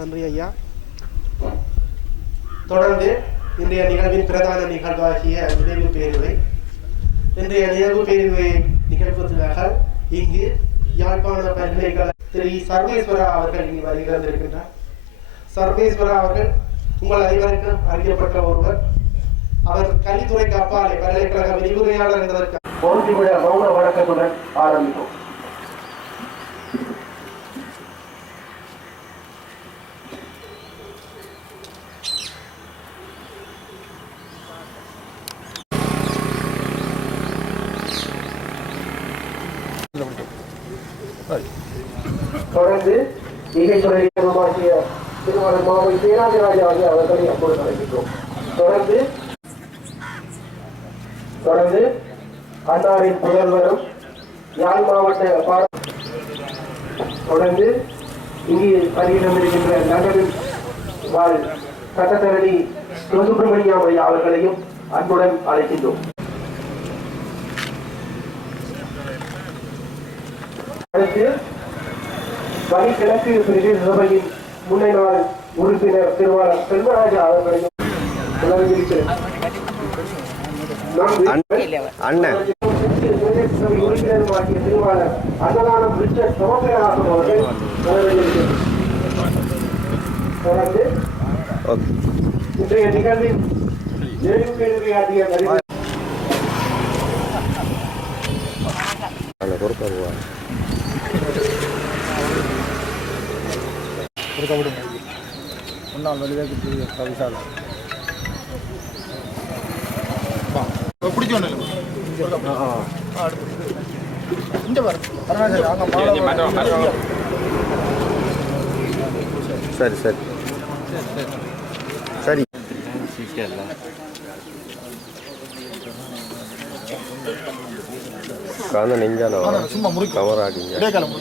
நன்றி ஐயா. தொடர்ந்து இன்றைய நிகழ்வின் பிரதான நிகழ்வாகிய நினைவு பேருவை இன்றைய நினைவு பேருவை நிகழ்வதற்காக இங்கு யாழ்ப்பாண பல்கலைக்கழக திரு சர்வேஸ்வரா அவர்கள் இங்கு வருகை தந்திருக்கின்றார் சர்வேஸ்வரா அவர்கள் உங்கள் அனைவருக்கும் அறியப்பட்ட ஒருவர். அவர் கல்வித்துறைக்கு அப்பாலே பல்கலைக்கழக விரிவுரையாளர் என்பதற்கு மௌன வழக்கத்துடன் ஆரம்பிக்கும் தொடர்ந்து இசைத்துறை நிறுவனமாகிய திருமணம் மாவை சேனாதிராஜா ஆகிய அவர்களை அப்பொழுது அழைக்கின்றோம் தொடர்ந்து தொடர்ந்து அன்னாரின் புதல்வரும் யாழ் மாவட்ட பாட தொடர்ந்து இங்கே பணியிடமிருக்கின்ற நகரில் வாழ் சட்டத்தரணி சிவசுப்பிரமணியம் ஐயா அவர்களையும் அன்புடன் அழைக்கின்றோம். அடுத்து வழி கிழக்கு பிரதேச சபையின் முன்னை நாள் உறுப்பினர் திருவாளர் செல்வராஜா அவர்களையும் அண்ணன் உறுப்பினருமாகிய திருவாளர் அன்னதானம் ரிச்சர்ட் சமப்பிரகாசம் அவர்கள் உணர்ந்திருக்கிறார். தொடர்ந்து ஓகே. இன்றைய நிகழ்வின் நிறைவு பேருரையாற்றிய பொறுப்பு வருவா கொடுக்க விடுங்க. முன்னாள் வெளிவேற்று கவிசாலை. பிடிச்ச ஒன்று இந்த வர அங்கே சரி சரி. சரி காந்த நெஞ்சான சும்மா முறிக்க கவர் ஆகிங்க இடைக்காலம்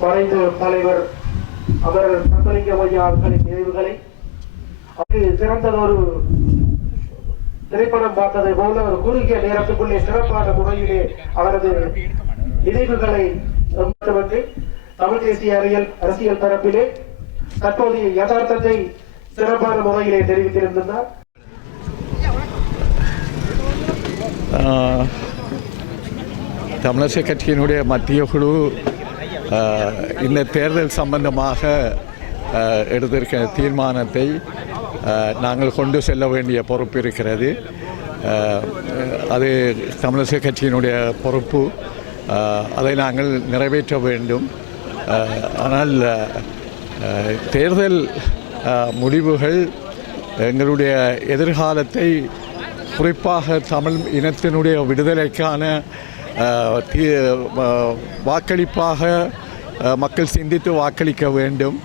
மறைந்த தலைவர் அவர்கள் சந்தலிங்கம் ஐயா அவர்களின் நினைவுகளை அது சிறந்ததொரு திரைப்படம் பார்த்ததை போல ஒரு குறுகிய நேரத்துக்குள்ளே சிறப்பான முறையிலே அவரது நினைவுகளை தமிழ் தேசிய அறிவியல் அரசியல் தரப்பிலே தற்போதைய யதார்த்தத்தை சிறப்பான முறையிலே தெரிவித்திருந்தார். தமிழரசு கட்சியினுடைய மத்திய குழு இந்த தேர்தல் சம்பந்தமாக எடுத்திருக்க தீர்மானத்தை நாங்கள் கொண்டு செல்ல வேண்டிய பொறுப்பு இருக்கிறது. அது தமிழரசு கட்சியினுடைய பொறுப்பு. அதை நாங்கள் நிறைவேற்ற வேண்டும். ஆனால் தேர்தல் முடிவுகள் எங்களுடைய எதிர்காலத்தை குறிப்பாக தமிழ் இனத்தினுடைய விடுதலைக்கான தீ- வாக்களிப்பாக மக்கள் சிந்தித்து வாக்களிக்க வேண்டும்.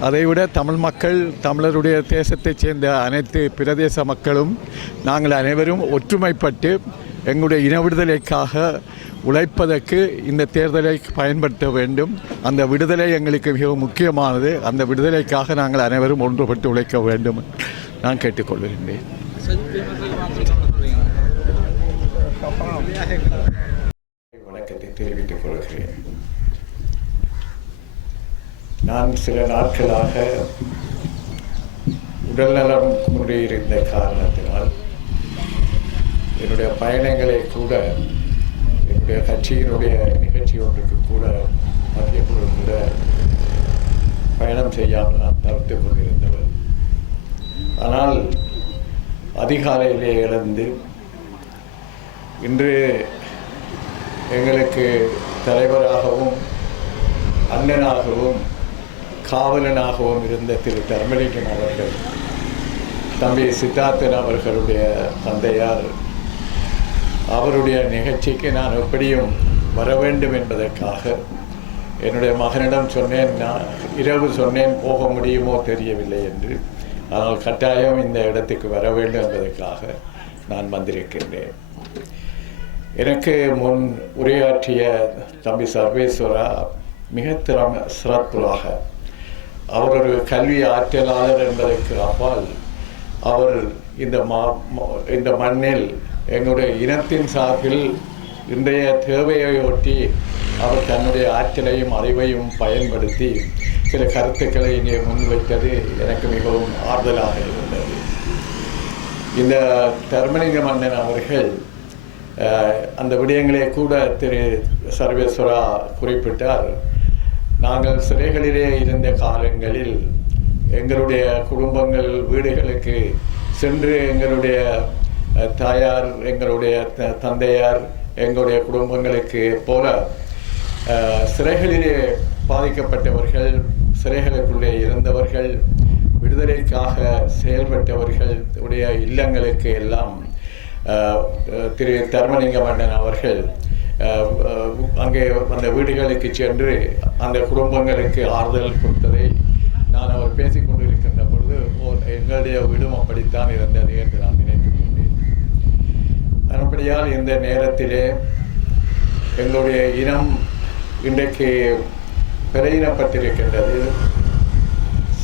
அதைவிட தமிழ் மக்கள் தமிழருடைய தேசத்தைச் சேர்ந்த அனைத்து பிரதேச மக்களும் நாங்கள் அனைவரும் ஒற்றுமைப்பட்டு எங்களுடைய இன விடுதலைக்காக உழைப்பதற்கு இந்த தேர்தலை பயன்படுத்த வேண்டும். அந்த விடுதலை எங்களுக்கு மிகவும் முக்கியமானது. அந்த விடுதலைக்காக நாங்கள் அனைவரும் ஒன்றுபட்டு உழைக்க வேண்டும். நான் கேட்டுக்கொள்கின்றேன் வணக்கத்தை தெரிவித்துக் கொள்கிறேன். நான் சில நாட்களாக உடல்நலம் குன்றியிருந்த காரணத்தினால் என்னுடைய பயணங்களை கூட கட்சியினுடைய நிகழ்ச்சி ஒன்றுக்கு கூட மத்திய குழு கூட பயணம் செய்யாமல் நான் தவிர்த்து கொண்டிருந்தவர். ஆனால் அதிகாலையிலே இழந்து இன்று எங்களுக்கு தலைவராகவும் அண்ணனாகவும் காவலனாகவும் இருந்த திரு தர்மலிங்கம் அவர்கள் தம்பி சித்தார்த்தன் அவர்களுடைய தந்தையார் அவருடைய நிகழ்ச்சிக்கு நான் எப்படியும் வர வேண்டும் என்பதற்காக என்னுடைய மகனிடம் சொன்னேன் நான் இரவு சொன்னேன் போக முடியுமோ தெரியவில்லை என்று. ஆனால் கட்டாயம் இந்த இடத்துக்கு வர வேண்டும் என்பதற்காக நான் வந்திருக்கின்றேன். எனக்கு முன் உரையாற்றிய தம்பி சர்வேஸ்வரா மிக திறம சிறப்புறாக அவர் ஒரு கல்வி ஆற்றலாளர் என்பதற்கு அப்பால் அவர் இந்த மா இந்த மண்ணில் எங்களுடைய இனத்தின் சார்பில் இன்றைய தேவையை ஒட்டி அவர் தன்னுடைய ஆற்றலையும் அறிவையும் பயன்படுத்தி சில கருத்துக்களை இங்கே முன்வைத்தது எனக்கு மிகவும் ஆறுதலாக இருந்தது. இந்த தர்மலிங்க மன்னன் அவர்கள் அந்த விடயங்களை கூட திரு. சர்வேஸ்வரா குறிப்பிட்டார். நாங்கள் சிறைகளிலே இருந்த காலங்களில் எங்களுடைய குடும்பங்கள் வீடுகளுக்கு சென்று எங்களுடைய தாயார் எங்களுடைய த- தந்தையார் எங்களுடைய குடும்பங்களுக்கு போல சிறைகளிலே பாதிக்கப்பட்டவர்கள் சிறைகளுக்குள்ளே இருந்தவர்கள் விடுதலைக்காக செயல்பட்டவர்கள் உடைய இல்லங்களுக்கு எல்லாம் திரு தர்மலிங்க மன்னன் அவர்கள் அங்கே அந்த வீடுகளுக்கு சென்று அந்த குடும்பங்களுக்கு ஆறுதல் கொடுத்ததை நான் அவர் பேசிக்கொண்டிருக்கின்ற பொழுது எங்களுடைய வீடும் அப்படித்தான் இருந்தது என்று நான் அப்படியால் இந்த நேரத்திலே எங்களுடைய இனம் இன்றைக்கு பிறையினப்பட்டிருக்கின்றது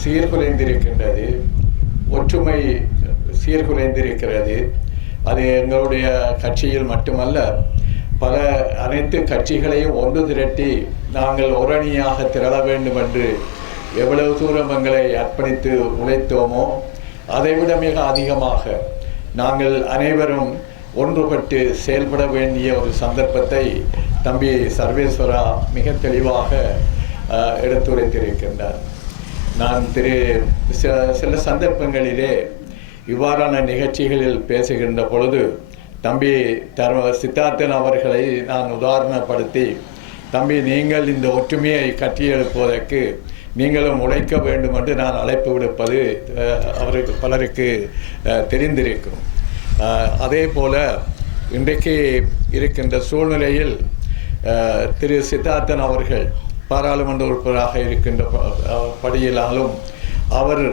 சீர்குலைந்திருக்கின்றது ஒற்றுமை சீர்குலைந்திருக்கிறது. அது எங்களுடைய கட்சியில் மட்டுமல்ல பல அனைத்து கட்சிகளையும் ஒன்று திரட்டி நாங்கள் ஒரணியாக திரள வேண்டும் என்று எவ்வளவு தூரம் எங்களை அர்ப்பணித்து உழைத்தோமோ அதைவிட மிக அதிகமாக நாங்கள் அனைவரும் ஒன்றுபட்டு செயல்பட வேண்டிய ஒரு சந்தர்ப்பத்தை தம்பி சர்வேஸ்வரா மிக தெளிவாக எடுத்துரைத்திருக்கின்றார். நான் திரு சில சில சந்தர்ப்பங்களிலே இவ்வாறான நிகழ்ச்சிகளில் பேசுகின்ற பொழுது தம்பி தர்ம சித்தார்த்தன் அவர்களை நான் உதாரணப்படுத்தி தம்பி நீங்கள் இந்த ஒற்றுமையை கட்டியெழுப்புவதற்கு நீங்களும் உழைக்க வேண்டும் என்று நான் அழைப்பு விடுப்பது அவருக்கு பலருக்கு தெரிந்திருக்கும். அதே போல இன்றைக்கு இருக்கின்ற சூழ்நிலையில் திரு சித்தார்த்தன் அவர்கள் பாராளுமன்ற உறுப்பினராக இருக்கின்ற படியிலாலும் அவர்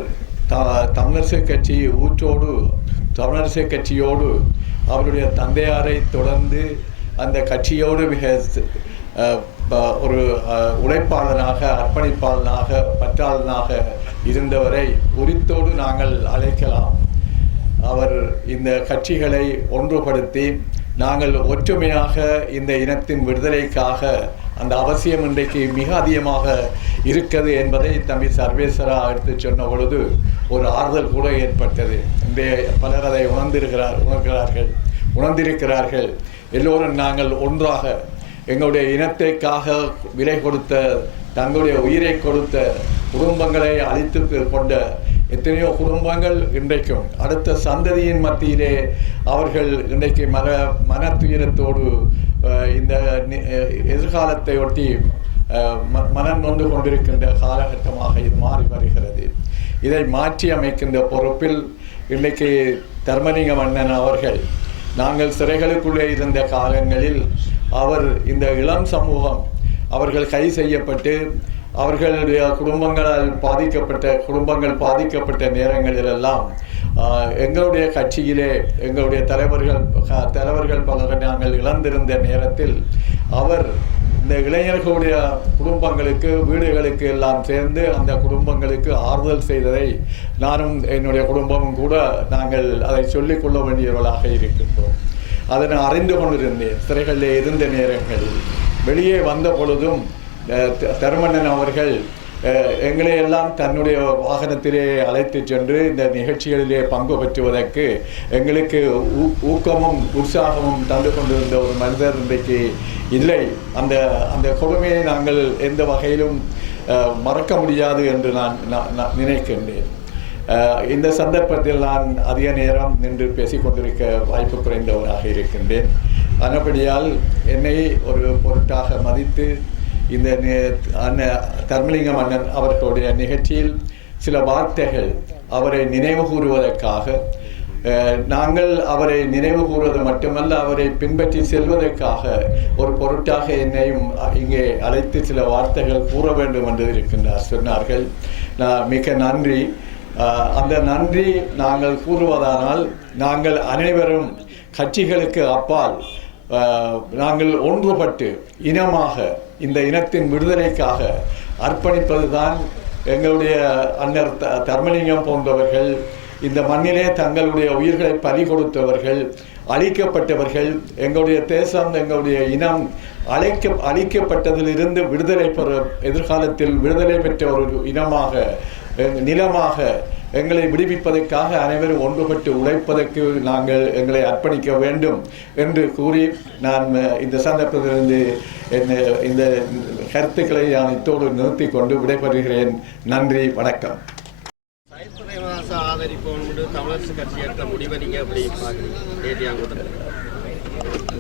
த தமிழரசு கட்சி ஊற்றோடு தமிழரசு கட்சியோடு அவருடைய தந்தையாரை தொடர்ந்து அந்த கட்சியோடு மிக ஒரு உழைப்பாளனாக அர்ப்பணிப்பாளனாக பற்றாளனாக இருந்தவரை உரித்தோடு நாங்கள் அழைக்கலாம். அவர் இந்த கட்சிகளை ஒன்றுபடுத்தி நாங்கள் ஒற்றுமையாக இந்த இனத்தின் விடுதலைக்காக அந்த அவசியம் இன்றைக்கு மிக அதிகமாக இருக்கிறது என்பதை தம்பி சர்வேஸ்வரா எடுத்து சொன்ன பொழுது ஒரு ஆறுதல் கூட ஏற்பட்டது. இன்றைய பலர் அதை உணர்ந்திருக்கிறார் உணர்கிறார்கள் உணர்ந்திருக்கிறார்கள். எல்லோரும் நாங்கள் ஒன்றாக எங்களுடைய இனத்தைக்காக விலை கொடுத்த தங்களுடைய உயிரை கொடுத்த குடும்பங்களை அழித்து கொண்ட எத்தனையோ குடும்பங்கள் இன்றைக்கும் அடுத்த சந்ததியின் மத்தியிலே அவர்கள் இன்றைக்கு மன மன துயரத்தோடு இந்த எதிர்காலத்தை ஒட்டி ம- மனம் நொந்து கொண்டிருக்கின்ற காலகட்டமாக இது மாறி வருகிறது. இதை மாற்றி அமைக்கின்ற பொறுப்பில் இன்றைக்கு தர்மலிங்க மன்னன் அவர்கள் நாங்கள் சிறைகளுக்குள்ளே இருந்த காலங்களில் அவர் இந்த இளம் சமூகம் அவர்கள் கை செய்யப்பட்டு அவர்களுடைய குடும்பங்களால் பாதிக்கப்பட்ட குடும்பங்கள் பாதிக்கப்பட்ட நேரங்களிலெல்லாம் எங்களுடைய கட்சியிலே எங்களுடைய தலைவர்கள் தலைவர்கள் பலரை நாங்கள் இழந்திருந்த நேரத்தில் அவர் இந்த இளைஞர்களுடைய குடும்பங்களுக்கு வீடுகளுக்கு எல்லாம் சேர்ந்து அந்த குடும்பங்களுக்கு ஆறுதல் செய்ததை நானும் என்னுடைய குடும்பமும் கூட நாங்கள் அதை சொல்லிக்கொள்ள வேண்டியவர்களாக இருக்கின்றோம். அதை நான் அறிந்து கொண்டிருந்தேன். சிறைகளில் இருந்த நேரங்களில். வெளியே வந்த பொழுதும் தருமண்ணன் அவர்கள் எங்களை எல்லாம் தன்னுடைய வாகனத்திலே அழைத்து சென்று இந்த நிகழ்ச்சிகளிலே பங்கு பெற்றுவதற்கு எங்களுக்கு ஊ- ஊக்கமும் உற்சாகமும் தந்து கொண்டிருந்த ஒரு மனிதர் இன்றைக்கு இல்லை. அந்த அந்த கொடுமையை நாங்கள் எந்த வகையிலும் மறக்க முடியாது என்று நான் நான் நினைக்கின்றேன். இந்த சந்தர்ப்பத்தில் நான் அதிக நேரம் நின்று பேசிக்கொண்டிருக்க வாய்ப்பு குறைந்தவராக இருக்கின்றேன். ஆனபடியால் என்னை ஒரு பொருட்டாக மதித்து இந்த நி- அண்ண- தர்மலிங்க மன்னன் அவர்களுடைய நிகழ்ச்சியில் சில வார்த்தைகள் அவரை நினைவு கூறுவதற்காக நாங்கள் அவரை நினைவு கூறுவது மட்டுமல்ல அவரை பின்பற்றி செல்வதற்காக ஒரு பொருட்டாக என்னையும் இங்கே அழைத்து சில வார்த்தைகள் கூற வேண்டும் என்று இருக்கின்றார் சொன்னார்கள். நான் மிக நன்றி. அந்த நன்றி நாங்கள் கூறுவதானால் நாங்கள் அனைவரும் கட்சிகளுக்கு அப்பால் நாங்கள் ஒன்றுபட்டு இனமாக இந்த இனத்தின் விடுதலைக்காக அர்ப்பணிப்பதுதான் எங்களுடைய அன்னர் த தர்மலிங்கம் போன்றவர்கள் இந்த மண்ணிலே தங்களுடைய உயிர்களை பறி கொடுத்தவர்கள் அழிக்கப்பட்டவர்கள் எங்களுடைய தேசம் எங்களுடைய இனம் அழைக்க அழிக்கப்பட்டதிலிருந்து விடுதலை பெற எதிர்காலத்தில் விடுதலை பெற்ற ஒரு இனமாக நிலமாக எங்களை விடுவிப்பதற்காக அனைவரும் ஒன்றுபட்டு உழைப்பதற்கு நாங்கள் எங்களை அர்ப்பணிக்க வேண்டும் என்று கூறி நான் இந்த சந்தர்ப்பத்திலிருந்து என்ன இந்த கருத்துக்களை நான் இத்தோடு நிறுத்தி கொண்டு விடைபெறுகிறேன். நன்றி வணக்கம். ஆதரிப்போம்னு தமிழரசு கட்சி எடுத்த முடிவை நீங்க எப்படி பாக்குறீங்க நேற்றைய கூட்டத்தில்.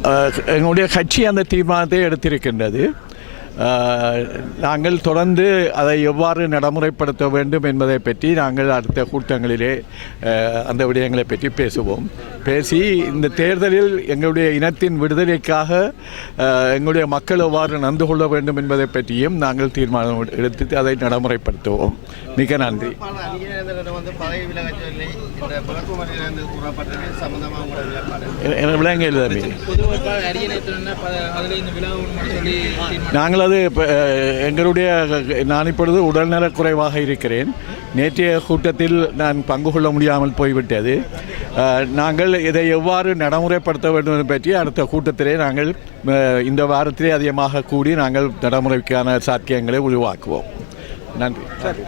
அஹ், எங்களுடைய கட்சி அந்த தீர்மானத்தை எடுத்திருக்கின்றது. நாங்கள் தொடர்ந்து அதை எவ்வாறு நடைமுறைப்படுத்த வேண்டும் என்பதை பற்றி நாங்கள் அடுத்த கூட்டங்களிலே அந்த விடயங்களை பற்றி பேசுவோம். பேசி இந்த தேர்தலில் எங்களுடைய இனத்தின் விடுதலைக்காக எங்களுடைய மக்கள் எவ்வாறு நடந்து கொள்ள வேண்டும் என்பதை பற்றியும் நாங்கள் தீர்மானம் எடுத்து அதை நடைமுறைப்படுத்துவோம். மிக நன்றி. நாங்கள் அது எங்களுடைய நான் இப்பொழுது உடல்நலக் குறைவாக இருக்கிறேன். நேற்றைய கூட்டத்தில் நான் பங்கு கொள்ள முடியாமல் போய்விட்டது. நாங்கள் இதை எவ்வாறு நடைமுறைப்படுத்த வேண்டும் என்பது பற்றி அடுத்த கூட்டத்திலே நாங்கள் இந்த வாரத்திலே அதிகமாக கூடி நாங்கள் நடைமுறைக்கான சாத்தியங்களை உருவாக்குவோம். நன்றி.